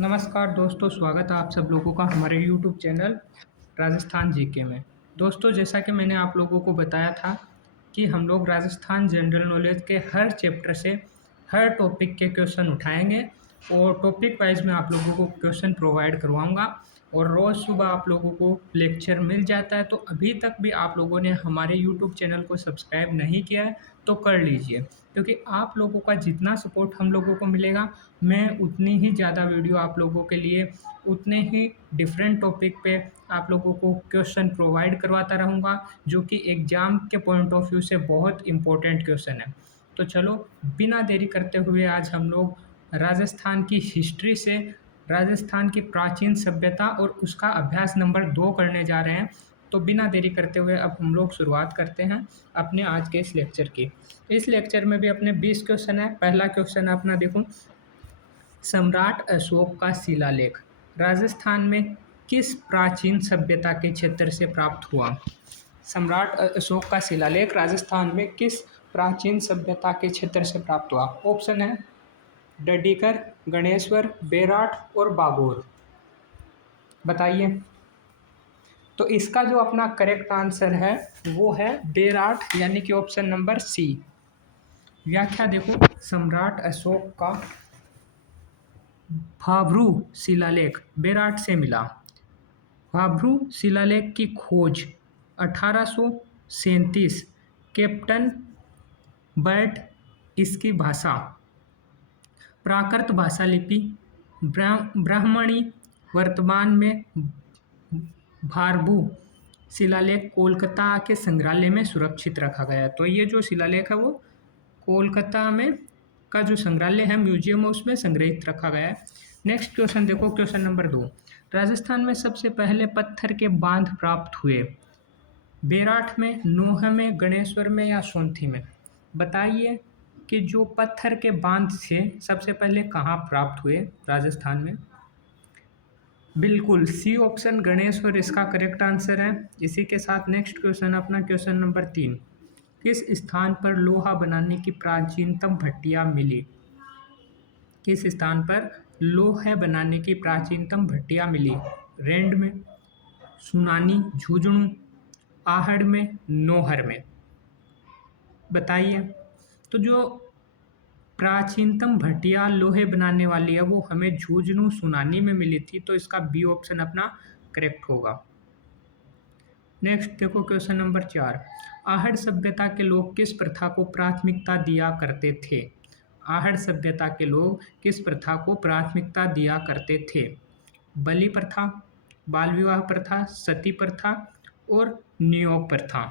नमस्कार दोस्तों, स्वागत है आप सब लोगों का हमारे YouTube चैनल राजस्थान जीके में। दोस्तों, जैसा कि मैंने आप लोगों को बताया था कि हम लोग राजस्थान जनरल नॉलेज के हर चैप्टर से हर टॉपिक के क्वेश्चन उठाएंगे और टॉपिक वाइज मैं आप लोगों को क्वेश्चन प्रोवाइड करवाऊंगा और रोज़ सुबह आप लोगों को लेक्चर मिल जाता है। तो अभी तक भी आप लोगों ने हमारे YouTube चैनल को सब्सक्राइब नहीं किया है तो कर लीजिए, क्योंकि आप लोगों का जितना सपोर्ट हम लोगों को मिलेगा, मैं उतनी ही ज़्यादा वीडियो आप लोगों के लिए उतने ही डिफरेंट टॉपिक पे आप लोगों को क्वेश्चन प्रोवाइड करवाता रहूँगा, जो कि एग्ज़ाम के पॉइंट ऑफ व्यू से बहुत इम्पोर्टेंट क्वेश्चन है। तो चलो, बिना देरी करते हुए आज हम लोग राजस्थान की हिस्ट्री से राजस्थान की प्राचीन सभ्यता और उसका अभ्यास नंबर 2 करने जा रहे हैं। तो बिना देरी करते हुए अब हम लोग शुरुआत करते हैं अपने आज के इस लेक्चर की। इस लेक्चर में भी अपने 20 क्वेश्चन है। पहला क्वेश्चन है अपना, देखो, सम्राट अशोक का शिलालेख राजस्थान में किस प्राचीन सभ्यता के क्षेत्र से प्राप्त हुआ? सम्राट अशोक का शिलालेख राजस्थान में किस प्राचीन सभ्यता के क्षेत्र से प्राप्त हुआ? ऑप्शन है डडीकर, गणेश्वर, बेराट और बागोर। बताइए। तो इसका जो अपना करेक्ट आंसर है वो है बेराट, यानी कि ऑप्शन नंबर सी। व्याख्या देखो, सम्राट अशोक का भाब्रू शिलालेख बेराट से मिला। भाब्रू शिलालेख की खोज 1837 कैप्टन बर्ट, इसकी भाषा प्राकृत भाषा लिपि ब्राह्मणी, वर्तमान में भारभू शिलालेख कोलकाता के संग्रहालय में सुरक्षित रखा गया है। तो ये जो शिलालेख है वो कोलकाता में का जो संग्रहालय है, म्यूजियम है, उसमें संग्रहित रखा गया है। नेक्स्ट क्वेश्चन देखो, क्वेश्चन नंबर 2। राजस्थान में सबसे पहले पत्थर के बांध प्राप्त हुए? बेराट में, नोह में, गणेश्वर में या सोंथी में? बताइए कि जो पत्थर के बांध थे सबसे पहले कहाँ प्राप्त हुए राजस्थान में? बिल्कुल सी ऑप्शन गणेश्वर इसका करेक्ट आंसर है। इसी के साथ नेक्स्ट क्वेश्चन अपना क्वेश्चन नंबर 3। किस स्थान पर लोहा बनाने की प्राचीनतम भट्टियां मिली? किस स्थान पर लोहा बनाने की प्राचीनतम भट्टियां मिली? रेंड में, सुनानी, झुंझुनू, आहड़ में, नौहर में? बताइए। तो जो प्राचीनतम भट्टियां लोहे बनाने वाली है वो हमें झुंझुनू, सुनानी में मिली थी, तो इसका बी ऑप्शन अपना करेक्ट होगा। नेक्स्ट देखो, क्वेश्चन नंबर 4। आहड़ सभ्यता के लोग किस प्रथा को प्राथमिकता दिया करते थे? आहड़ सभ्यता के लोग किस प्रथा को प्राथमिकता दिया करते थे? बलि प्रथा, बाल विवाह प्रथा, सती प्रथा और नियोग प्रथा?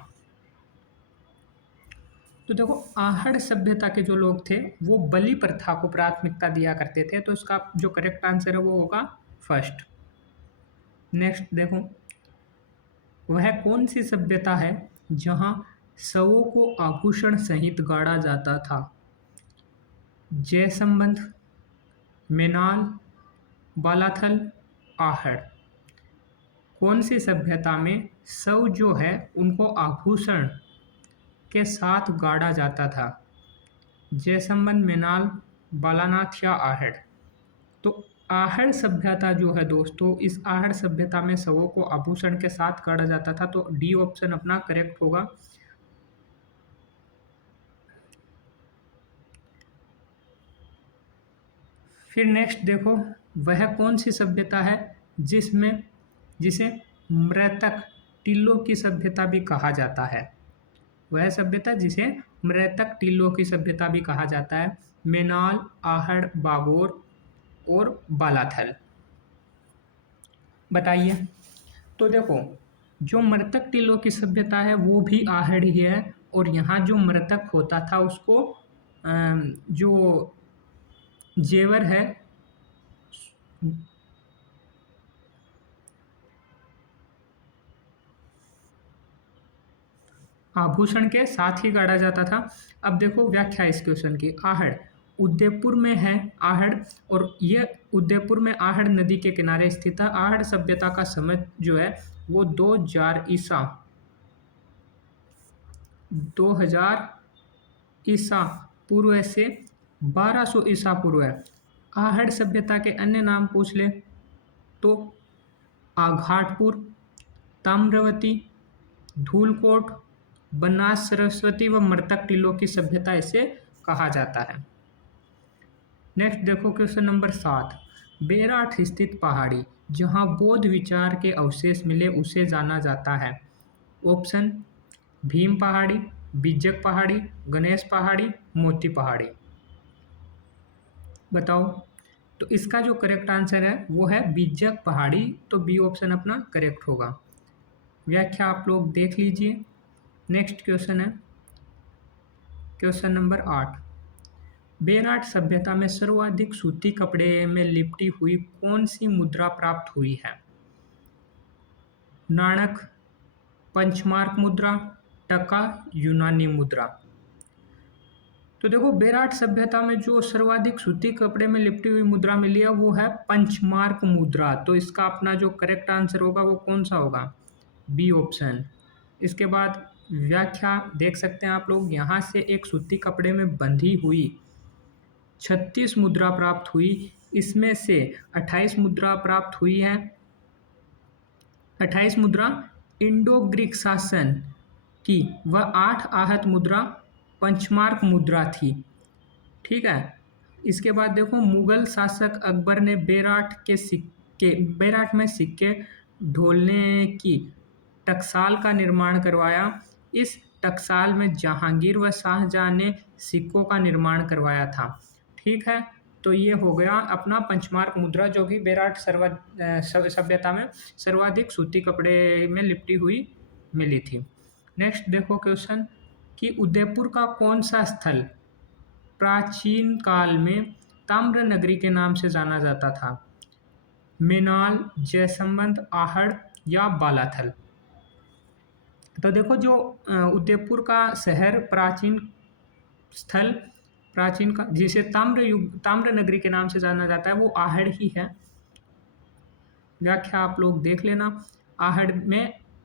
तो देखो, आहड़ सभ्यता के जो लोग थे वो बलि प्रथा को प्राथमिकता दिया करते थे, तो इसका जो करेक्ट आंसर है वो होगा फर्स्ट। नेक्स्ट देखो, वह कौन सी सभ्यता है जहां शवों को आभूषण सहित गाड़ा जाता था? जयसंबंध, मेनाल, बालाथल, आहड़? कौन सी सभ्यता में शव जो है उनको आभूषण के साथ गाड़ा जाता था? जयसंबंध, मेनाल, बालानाथ या आहड़? तो आहड़ सभ्यता जो है दोस्तों, इस आहड़ सभ्यता में शवों को आभूषण के साथ गाड़ा जाता था, तो डी ऑप्शन अपना करेक्ट होगा। फिर नेक्स्ट देखो, वह कौन सी सभ्यता है जिसे मृतक टीलों की सभ्यता भी कहा जाता है? वह सभ्यता जिसे मृतक टीलों की सभ्यता भी कहा जाता है। मेनाल, आहड़, बागोर और बालाथल? बताइए। तो देखो, जो मृतक टीलों की सभ्यता है वो भी आहड़ ही है, और यहाँ जो मृतक होता था उसको जो जेवर है, आभूषण के साथ ही गाड़ा जाता था। अब देखो व्याख्या इस क्वेश्चन की। आहड़ उदयपुर में है आहड़, और यह उदयपुर में आहड़ नदी के किनारे स्थित है। आहड़ सभ्यता का समय जो है वो 2000 ईसा पूर्व से 1200 ईसा पूर्व है। आहड़ सभ्यता के अन्य नाम पूछ ले तो आघाटपुर, ताम्रवती, धूलकोट, बनास सरस्वती व मृतक टीलों की सभ्यता इसे कहा जाता है। नेक्स्ट देखो क्वेश्चन नंबर 7। बेराठ स्थित पहाड़ी जहां बौद्ध विचार के अवशेष मिले उसे जाना जाता है। ऑप्शन भीम पहाड़ी, बिज्जक पहाड़ी, गणेश पहाड़ी, मोती पहाड़ी। बताओ। तो इसका जो करेक्ट आंसर है वो है बिज्जक पहाड़ी, तो बी ऑप्शन अपना करेक्ट होगा। व्याख्या आप लोग देख लीजिए। नेक्स्ट क्वेश्चन है क्वेश्चन नंबर 8। बेराठ सभ्यता में सर्वाधिक सूती कपड़े में लिपटी हुई कौन सी मुद्रा प्राप्त हुई है? नाणक, पंचमार्क मुद्रा, टका, यूनानी मुद्रा। तो देखो बेराठ सभ्यता में जो सर्वाधिक सूती कपड़े में लिपटी हुई मुद्रा मिली है वो है पंचमार्क मुद्रा। तो इसका अपना जो करेक्ट आंसर होगा वो कौन सा होगा? B option. इसके बाद व्याख्या देख सकते हैं आप लोग, यहाँ से एक सूती कपड़े में बंधी हुई 36 मुद्रा प्राप्त हुई, इसमें से 28 मुद्रा प्राप्त हुई है। 28 मुद्रा इंडो ग्रीक शासन की व 8 आहत मुद्रा पंचमार्क मुद्रा थी। ठीक है। इसके बाद देखो मुगल शासक अकबर ने बेराठ में सिक्के ढोलने की टकसाल का निर्माण करवाया। इस टकसाल में जहांगीर व शाहजहां ने सिक्कों का निर्माण करवाया था। ठीक है। तो ये हो गया अपना पंचमार्क मुद्रा जो कि बेराठ सभ्यता में सर्वाधिक सूती कपड़े में लिपटी हुई मिली थी। नेक्स्ट देखो क्वेश्चन कि उदयपुर का कौन सा स्थल प्राचीन काल में ताम्र नगरी के नाम से जाना जाता था? मेनाल, जयसंबंध, आहड़ या बालाथल। तो देखो जो उदयपुर का शहर प्राचीन स्थल प्राचीन का जिसे ताम्र नगरी के नाम से जाना जाता है वो आहड़ ही है। व्याख्या आप लोग देख लेना।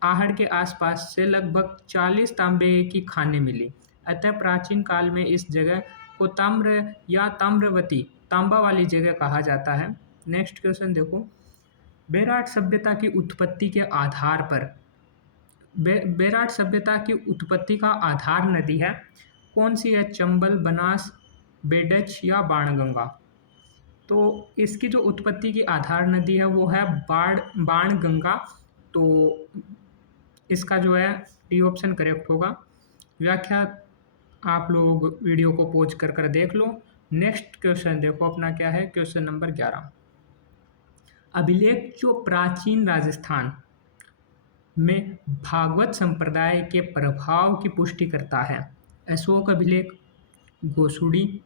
आहड़ के आसपास से लगभग 40 तांबे की खानें मिली, अतः प्राचीन काल में इस जगह को ताम्र या ताम्रवती तांबा वाली जगह कहा जाता है। नेक्स्ट क्वेश्चन देखो। बेराठ सभ्यता की उत्पत्ति के आधार पर बेराठ सभ्यता की उत्पत्ति का आधार नदी है कौन सी है? चंबल, बनास, बेडच या बाणगंगा। तो इसकी जो उत्पत्ति की आधार नदी है वो है बाणगंगा। तो इसका जो है डी ऑप्शन करेक्ट होगा। व्याख्या आप लोग वीडियो को पॉज कर देख लो। नेक्स्ट क्वेश्चन देखो अपना क्या है, क्वेश्चन नंबर 11। अभिलेख जो प्राचीन राजस्थान में भागवत संप्रदाय के प्रभाव की पुष्टि करता है। अशोक अभिलेख, गोसुड़ी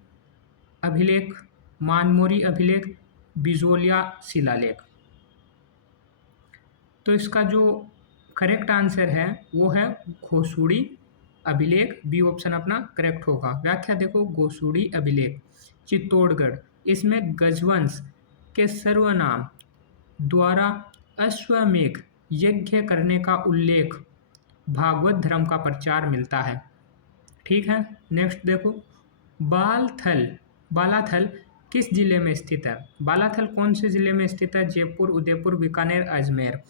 अभिलेख, मानमोरी अभिलेख, बिजोलिया शिलालेख। तो इसका जो करेक्ट आंसर है वो है गोसुड़ी अभिलेख, बी ऑप्शन अपना करेक्ट होगा। व्याख्या देखो। गोसुड़ी अभिलेख चित्तौड़गढ़, इसमें गजवंश के सर्वनाम द्वारा अश्वमेध यज्ञ करने का उल्लेख भागवत धर्म का प्रचार मिलता है। ठीक है। नेक्स्ट देखो। बालाथल किस जिले में स्थित है? बालाथल कौन से जिले में स्थित है? जयपुर, उदयपुर, बीकानेर, अजमेर।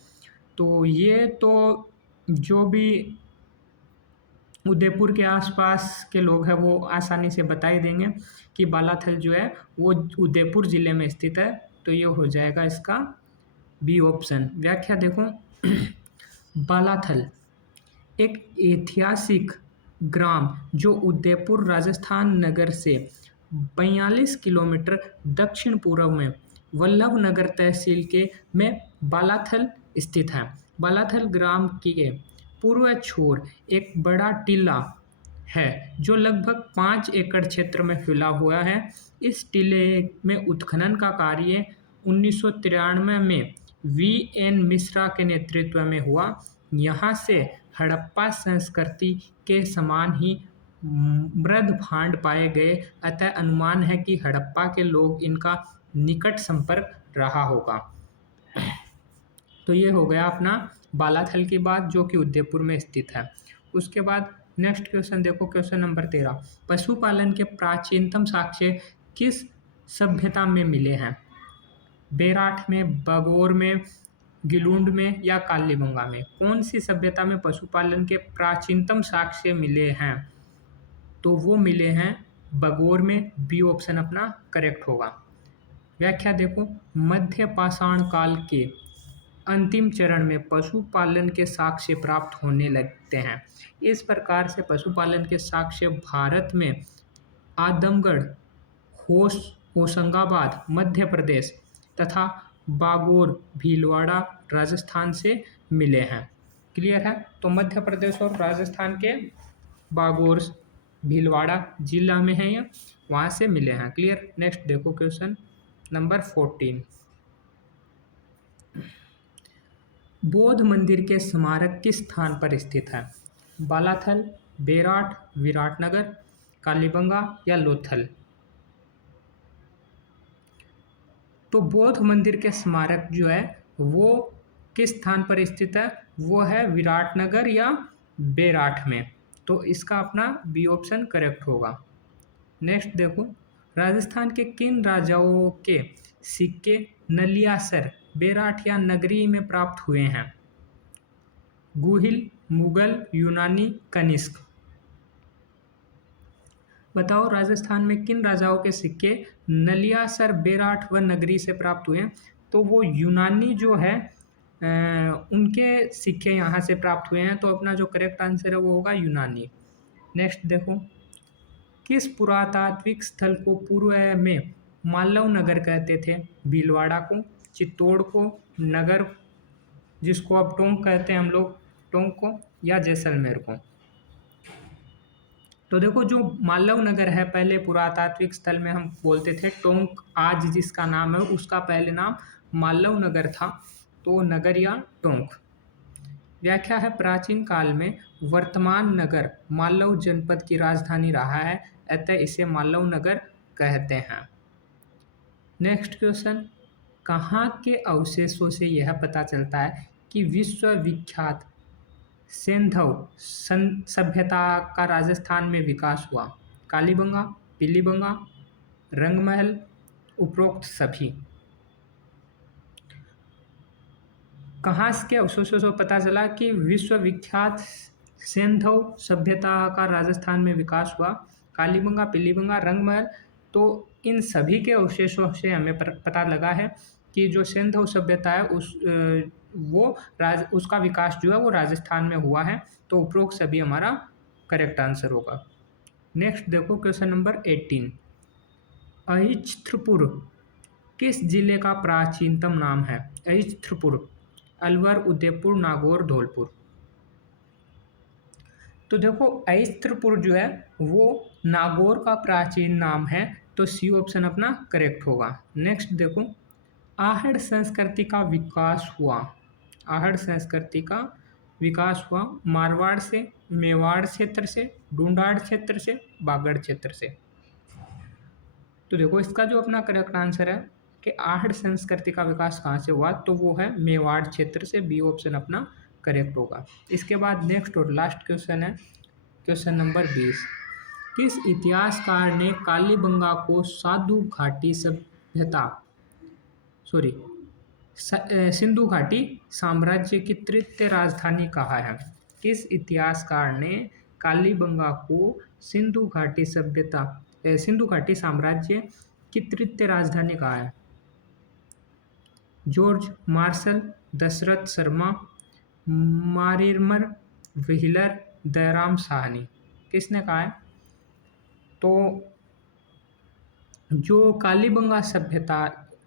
तो ये तो जो भी उदयपुर के आसपास के लोग हैं वो आसानी से बता ही देंगे कि बालाथल जो है वो उदयपुर जिले में स्थित है। तो ये हो जाएगा इसका बी ऑप्शन। व्याख्या देखो। बालाथल एक ऐतिहासिक ग्राम जो उदयपुर राजस्थान नगर से 42 किलोमीटर दक्षिण पूर्व में वल्लभनगर तहसील के में बालाथल स्थित है। बालाथल ग्राम के पूर्व छोर एक बड़ा टीला है जो लगभग 5 एकड़ क्षेत्र में फैला हुआ है। इस टीले में उत्खनन का कार्य 1993 में वी.एन. मिश्रा के नेतृत्व में हुआ। यहाँ से हड़प्पा संस्कृति के समान ही मृद भांड पाए गए, अतः अनुमान है कि हड़प्पा के लोग इनका निकट संपर्क रहा होगा। तो ये हो गया अपना बालाथल की बात जो कि उदयपुर में स्थित है। उसके बाद नेक्स्ट क्वेश्चन देखो, क्वेश्चन नंबर 13। पशुपालन के प्राचीनतम साक्ष्य किस सभ्यता में मिले हैं? बेराठ में, बागोर में, गिलुंड में या कालीबंगा में? कौन सी सभ्यता में पशुपालन के प्राचीनतम साक्ष्य मिले हैं? तो वो मिले हैं बागोर में। बी ऑप्शन अपना करेक्ट होगा। व्याख्या देखो, मध्य पाषाण काल के अंतिम चरण में पशुपालन के साक्ष्य प्राप्त होने लगते हैं। इस प्रकार से पशुपालन के साक्ष्य भारत में आदमगढ़, होशंगाबाद मध्य प्रदेश तथा बागोर भीलवाड़ा राजस्थान से मिले हैं। क्लियर है? तो मध्य प्रदेश और राजस्थान के बागोर भीलवाड़ा जिला में है, या वहाँ से मिले हैं। क्लियर? नेक्स्ट देखो क्वेश्चन नंबर 14। बौद्ध मंदिर के स्मारक किस स्थान पर स्थित है? बालाथल, बेराठ, विराटनगर, कालीबंगा या लोथल? तो बौद्ध मंदिर के स्मारक जो है वो किस स्थान पर स्थित है? वो है विराटनगर या बेराठ में। तो इसका अपना बी ऑप्शन करेक्ट होगा। नेक्स्ट देखो, राजस्थान के किन राजाओं के सिक्के नलियासर, बेराठ या नगरी में प्राप्त हुए हैं? गुहिल, मुगल, यूनानी, कनिष्क? बताओ राजस्थान में किन राजाओं के सिक्के नलियासर, बेराठ व नगरी से प्राप्त हुए हैं? तो वो यूनानी जो है उनके सिक्के यहाँ से प्राप्त हुए हैं। तो अपना जो करेक्ट आंसर है वो होगा यूनानी। नेक्स्ट देखो, किस पुरातात्विक स्थल को पूर्व में मालव नगर कहते थे? भीलवाड़ा को, चित्तौड़ को, नगर जिसको अब टोंक कहते हैं हम लोग, टोंक को, या जैसलमेर को? तो देखो, जो मालव नगर है पहले पुरातात्विक स्थल में हम बोलते थे टोंक, आज जिसका नाम है उसका पहले नाम मालव नगर था। तो नगर या टोंक। व्याख्या है, प्राचीन काल में वर्तमान नगर मालव जनपद की राजधानी रहा है, अतः इसे मालव नगर कहते हैं। नेक्स्ट क्वेश्चन, कहाँ के अवशेषों से यह पता चलता है कि विश्वविख्यात सिंधु सभ्यता का राजस्थान में विकास हुआ? कालीबंगा, पीलीबंगा, रंगमहल, उपरोक्त सभी? कहाँ के अवशेषों से पता चला कि विश्वविख्यात सिंधु सभ्यता का राजस्थान में विकास हुआ? कालीबंगा, पीलीबंगा, रंगमहल? तो इन सभी के अवशेषों से हमें पता लगा है कि जो सिंधु सभ्यता है उसका विकास जो है वो राजस्थान में हुआ है। तो उपरोक्त सभी हमारा करेक्ट आंसर होगा। नेक्स्ट देखो क्वेश्चन नंबर 18। अहिच्छत्रपुर किस जिले का प्राचीनतम नाम है? अहिच्छत्रपुर, अलवर, उदयपुर, नागौर, धौलपुर? तो देखो, अहिच्छत्रपुर जो है वो नागौर का प्राचीन नाम है। तो सी ऑप्शन अपना करेक्ट होगा। नेक्स्ट देखो, आहड़ संस्कृति का विकास हुआ? आहड़ संस्कृति का विकास हुआ मारवाड़ से, मेवाड़ क्षेत्र से, ढूंढाड़ क्षेत्र से, बागड़ क्षेत्र से? तो देखो, इसका जो अपना करेक्ट आंसर है कि आहड़ संस्कृति का विकास कहाँ से हुआ, तो वो है मेवाड़ क्षेत्र से। बी ऑप्शन अपना करेक्ट होगा। इसके बाद नेक्स्ट और लास्ट क्वेश्चन है क्वेश्चन नंबर 20। किस इतिहासकार ने कालीबंगा को सिंधु घाटी साम्राज्य की तृतीय राजधानी कहा है? किस इतिहासकार ने कालीबंगा को सिंधु घाटी साम्राज्य की तृतीय राजधानी कहा है? George Marshall, Dasharath Sharma, Mortimer Wheeler, Dayaram Sahni? किसने कहा है? तो जो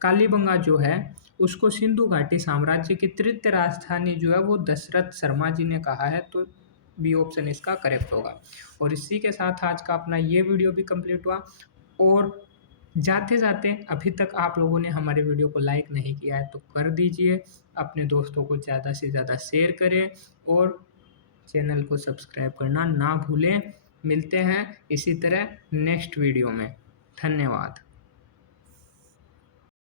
कालीबंगा जो है उसको सिंधु घाटी साम्राज्य की तृतीय राजधानी जो है वो दशरथ शर्मा जी ने कहा है। तो बी ऑप्शन इसका करेक्ट होगा। और इसी के साथ आज का अपना ये वीडियो भी कंप्लीट हुआ। और जाते जाते अभी तक आप लोगों ने हमारे वीडियो को लाइक नहीं किया है तो कर दीजिए, अपने दोस्तों को ज़्यादा से ज़्यादा शेयर करें और चैनल को सब्सक्राइब करना ना भूलें। मिलते हैं इसी तरह नेक्स्ट वीडियो में। धन्यवाद।